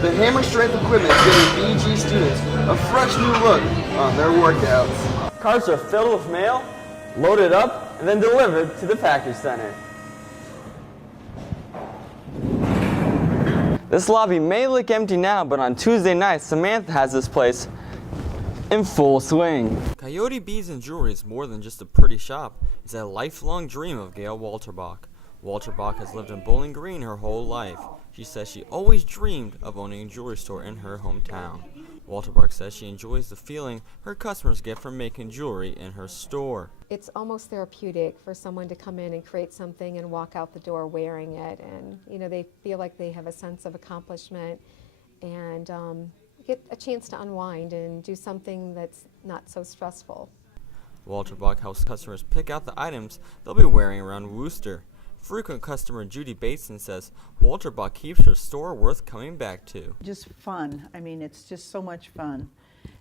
The hammer strength equipment is giving BG students a fresh new look on their workouts. Carts are filled with mail, loaded up, and then delivered to the package center. This lobby may look empty now, but on Tuesday nights, Samantha has this place in full swing. Coyote Beads and Jewelry is more than just a pretty shop. It's a lifelong dream of Gail Walterbach. Walterbach has lived in Bowling Green her whole life. She says she always dreamed of owning a jewelry store in her hometown. Walterbach says she enjoys the feeling her customers get from making jewelry in her store. It's almost therapeutic for someone to come in and create something and walk out the door wearing it, and they feel like they have a sense of accomplishment and get a chance to unwind and do something that's not so stressful. Walterbach helps customers pick out the items they'll be wearing around Worcester. Frequent customer Judy Bateson says Walterbach keeps her store worth coming back to. Just fun. I mean, it's just so much fun.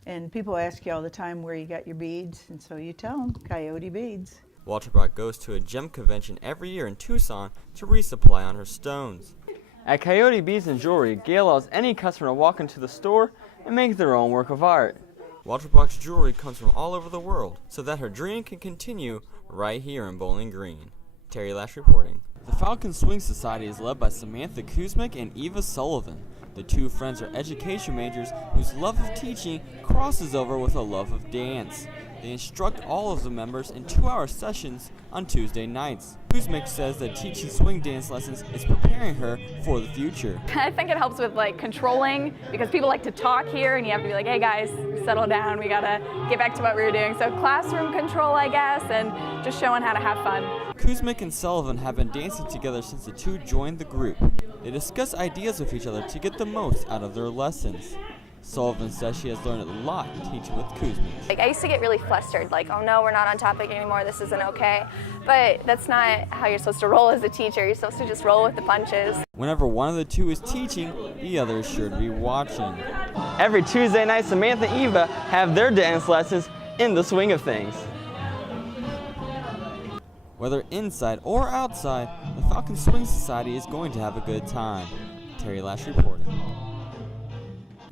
And people ask you all the time where you got your beads, and so you tell them, Coyote Beads. Walterbach goes to a gem convention every year in Tucson to resupply on her stones. At Coyote Beads and Jewelry, Gail allows any customer to walk into the store and make their own work of art. Walterbach's jewelry comes from all over the world, so that her dream can continue right here in Bowling Green. Terry Lash reporting. The Falcon Swing Society is led by Samantha Kuzmic and Eva Sullivan. The two friends are education majors whose love of teaching crosses over with a love of dance. They instruct all of the members in 2-hour sessions on Tuesday nights. Kuzmic says that teaching swing dance lessons is preparing her for the future. I think it helps with controlling, because people like to talk here and you have to be like, hey guys, settle down, we gotta get back to what we were doing. So classroom control, I guess, and just showing how to have fun. Kuzmic and Sullivan have been dancing together since the two joined the group. They discuss ideas with each other to get the most out of their lessons. Sullivan says she has learned a lot teaching with Kuzmic. I used to get really flustered, like, oh no, we're not on topic anymore, this isn't okay. But that's not how you're supposed to roll as a teacher. You're supposed to just roll with the punches. Whenever one of the two is teaching, the other is sure to be watching. Every Tuesday night, Samantha and Eva have their dance lessons in the swing of things. Whether inside or outside, the Falcon Swing Society is going to have a good time. Terry Lash reporting.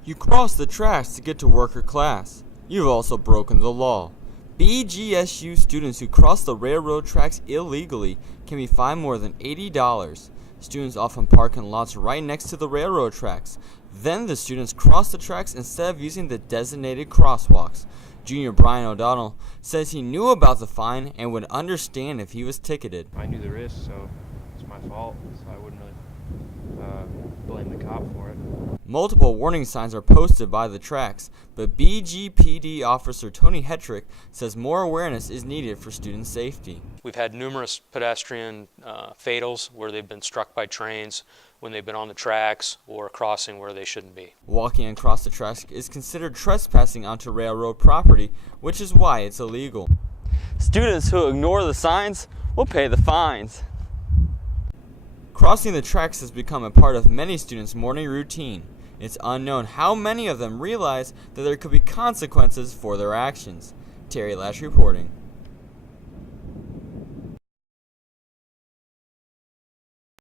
You cross the tracks to get to work or class. You've also broken the law. BGSU students who cross the railroad tracks illegally can be fined more than $80. Students often park in lots right next to the railroad tracks. Then the students cross the tracks instead of using the designated crosswalks. Junior Brian O'Donnell says he knew about the fine and would understand if he was ticketed. I knew the risk, so it's my fault, so I wouldn't really blame the cop for it. Multiple warning signs are posted by the tracks, but BGPD officer Tony Hetrick says more awareness is needed for student safety. We've had numerous pedestrian fatals where they've been struck by trains when they've been on the tracks or crossing where they shouldn't be. Walking across the tracks is considered trespassing onto railroad property, which is why it's illegal. Students who ignore the signs will pay the fines. Crossing the tracks has become a part of many students' morning routine. It's unknown how many of them realize that there could be consequences for their actions. Terry Lash reporting.